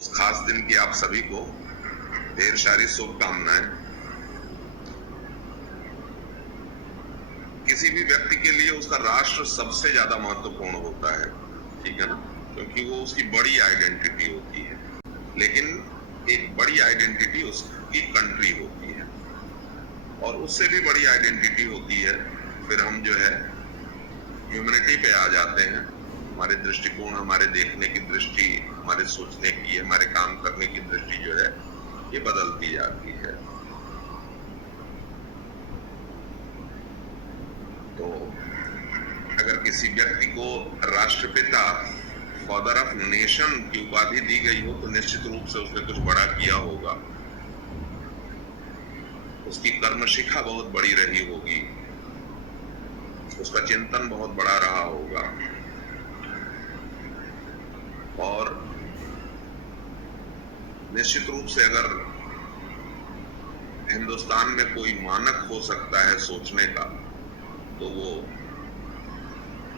उस खास दिन की आप सभी को ढेर सारी शुभकामनाएं। किसी भी व्यक्ति के लिए उसका राष्ट्र सबसे ज्यादा महत्वपूर्ण होता है, ठीक है ना? क्योंकि वो उसकी बड़ी आइडेंटिटी होती है। लेकिन एक बड़ी आइडेंटिटी उसकी कंट्री होती है, और उससे भी बड़ी आइडेंटिटी होती है फिर हम जो है ह्यूमैनिटी पे आ जाते हैं। हमारे दृष्टिकोण, हमारे देखने की दृष्टि, हमारे सोचने की, हमारे काम करने की दृष्टि जो है ये बदलती जाती है। तो अगर किसी व्यक्ति को राष्ट्रपिता, फादर ऑफ नेशन की उपाधि दी गई हो तो निश्चित रूप से उसने कुछ बड़ा किया होगा। उसकी कर्म शिखा बहुत बड़ी रही होगी, उसका चिंतन बहुत बड़ा रहा होगा, और निश्चित रूप से अगर हिंदुस्तान में कोई मानक हो सकता है सोचने का तो वो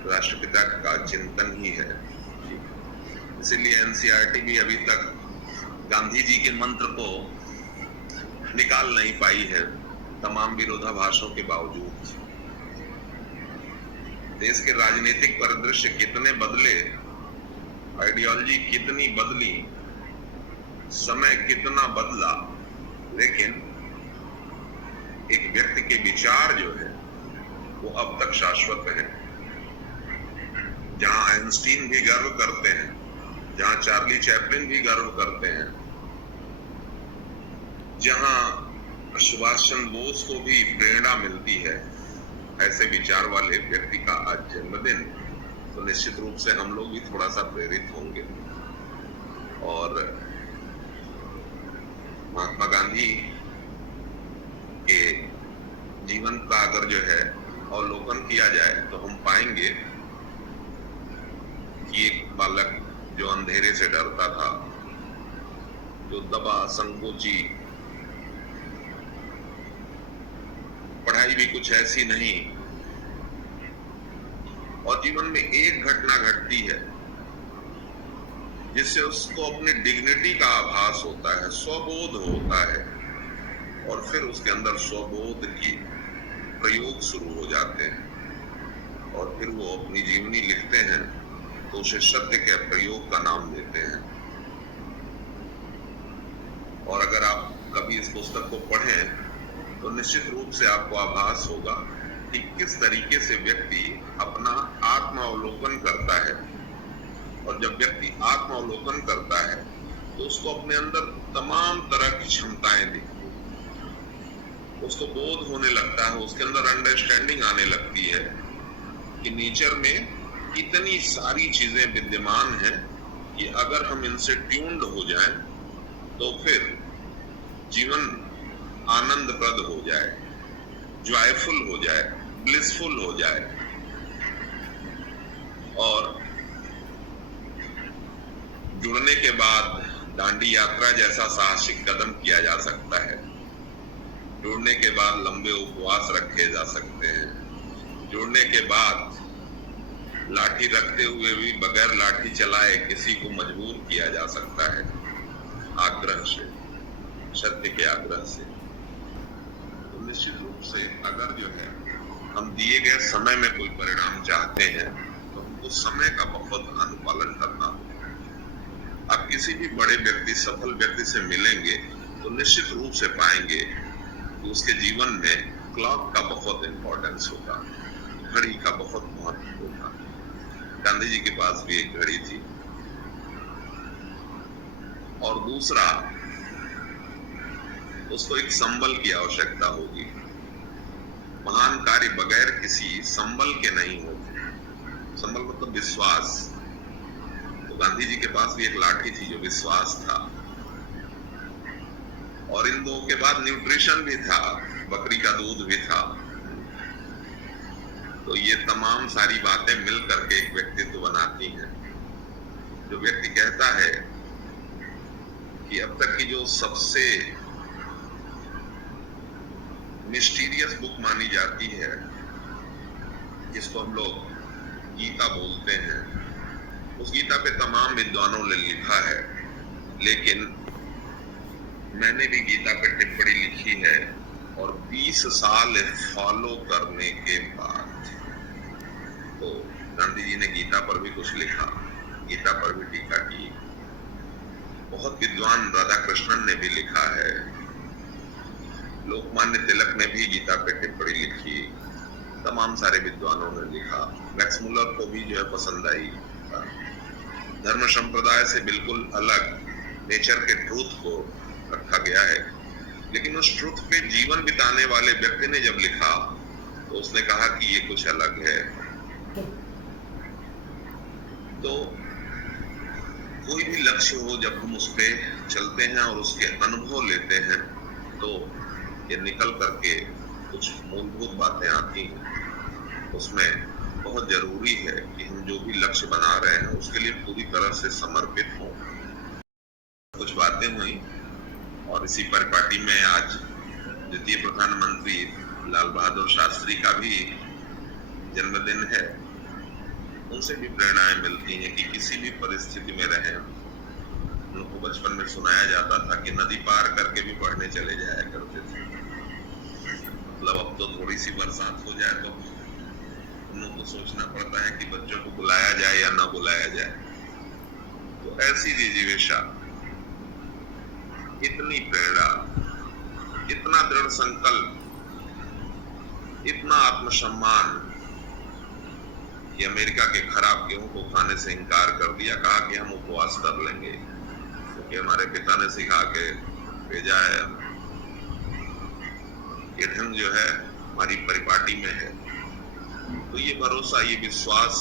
राष्ट्रपिता का चिंतन ही है। इसीलिए एनसीईआरटी भी अभी तक गांधी जी के मंत्र को निकाल नहीं पाई है, तमाम विरोधाभासों के बावजूद। देश के राजनीतिक परिदृश्य कितने बदले, आइडियोलॉजी कितनी बदली, समय कितना बदला, लेकिन एक व्यक्ति के विचार जो है वो अब तक शाश्वत है। जहां आइंस्टीन भी गर्व करते हैं, जहां चार्ली चैपलिन भी गर्व करते हैं, जहां सुभाष चंद्र बोस को भी प्रेरणा मिलती है, ऐसे विचार वाले व्यक्ति का आज जन्मदिन, तो निश्चित रूप से हम लोग भी थोड़ा सा प्रेरित होंगे। और महात्मा गांधी के जीवन का अगर जो है अवलोकन किया जाए तो हम पाएंगे कि एक बालक जो अंधेरे से डरता था, जो दबा, संकोची, पढ़ाई भी कुछ ऐसी नहीं, और जीवन में एक घटना घटती है जिससे उसको अपनी डिग्निटी का आभास होता है, स्वबोध होता है, और फिर उसके अंदर स्वबोध की प्रयोग शुरू हो जाते हैं, और फिर वो अपनी जीवनी लिखते हैं तो उसे सत्य के प्रयोग का नाम देते हैं। और अगर आप कभी इस पुस्तक को पढ़ें तो निश्चित रूप से आपको आभास होगा कि किस तरीके से व्यक्ति अपना आत्मावलोकन करता है, और जब व्यक्ति आत्मावलोकन करता है तो उसको अपने अंदर तमाम तरह की क्षमताएं दिखती हैं, उसको बोध होने लगता है, उसके अंदर अंडरस्टैंडिंग आने लगती है कि नेचर में इतनी सारी चीजें विद्यमान हैं कि अगर हम इनसे ट्यून्ड हो जाएं तो फिर जीवन आनंदप्रद हो जाए, जॉयफुल हो जाए, ब्लिसफुल हो जाए। और जुड़ने के बाद दांडी यात्रा जैसा साहसिक कदम किया जा सकता है, जुड़ने के बाद लंबे उपवास रखे जा सकते हैं, जुड़ने के बाद लाठी रखते हुए भी बगैर लाठी चलाए किसी को मजबूर किया जा सकता है, आग्रह से, सत्य के आग्रह से। तो निश्चित रूप से अगर जो है हम दिए गए समय में कोई परिणाम चाहते हैं तो हमको समय का बहुत अनुपालन करना होगा। आप किसी भी बड़े व्यक्ति, सफल व्यक्ति से मिलेंगे तो निश्चित रूप से पाएंगे कि उसके जीवन में क्लॉक का बहुत इंपॉर्टेंस होगा, घड़ी का बहुत महत्व होगा। गांधी जी के पास भी एक घड़ी थी। और दूसरा, उसको एक संबल की आवश्यकता होगी। महान कार्य बगैर किसी संबल के नहीं होते। संबल मतलब विश्वास। तो गांधी जी के पास भी एक लाठी थी जो विश्वास था, और इन दो के बाद न्यूट्रिशन भी था, बकरी का दूध भी था। तो ये तमाम सारी बातें मिल करके एक व्यक्तित्व बनाती हैं। जो व्यक्ति कहता है कि अब तक की जो सबसे मिस्टीरियस बुक मानी जाती है, जिसको हम लोग गीता बोलते हैं, उस गीता पे तमाम विद्वानों ने लिखा है लेकिन मैंने भी गीता पे टिप्पणी लिखी है और 20 साल फॉलो करने के बाद तो गांधी जी ने गीता पर भी कुछ लिखा, गीता पर भी टीका की। बहुत विद्वान राधा कृष्णन ने भी लिखा है, लोकमान्य तिलक ने भी गीता पे टिप्पणी लिखी, तमाम सारे विद्वानों ने लिखा। मैक्स मुलर को भी जो है पसंद आई। धर्म संप्रदाय से बिल्कुल अलग नेचर के ट्रूथ को रखा गया है, लेकिन उस ट्रूथ पे जीवन बिताने वाले व्यक्ति ने जब लिखा तो उसने कहा कि ये कुछ अलग है। तो कोई भी लक्ष्य हो, जब हम उस पे चलते हैं और उसके अनुभव लेते हैं तो ये निकल करके कुछ मूलभूत बातें आती हैं। उसमें बहुत जरूरी है कि हम जो भी लक्ष्य बना रहे हैं उसके लिए पूरी तरह से समर्पित हों। कुछ बातें हुई और इसी परिपाटी में आज द्वितीय प्रधानमंत्री लाल बहादुर शास्त्री का भी जन्मदिन है। उनसे भी प्रेरणाएं मिलती हैं कि किसी भी परिस्थिति में रहें। उनको बचपन में सुनाया जाता था कि नदी पार करके भी पढ़ने चले जाया करते थे। मतलब अब तो थोड़ी सी बरसात हो जाए तो उनको सोचना पड़ता है कि बच्चों को बुलाया जाए या ना बुलाया जाए। तो ऐसी जिजीविषा, इतनी प्रेरणा, इतना दृढ़ संकल्प, इतना आत्मसम्मान कि अमेरिका के खराब गेहूं को खाने से इनकार कर दिया, कहा कि हम उपवास कर लेंगे क्योंकि हमारे पिता ने सिखा के भेजा है। ये ढंग जो है हमारी परिपाटी में है। तो ये भरोसा, ये विश्वास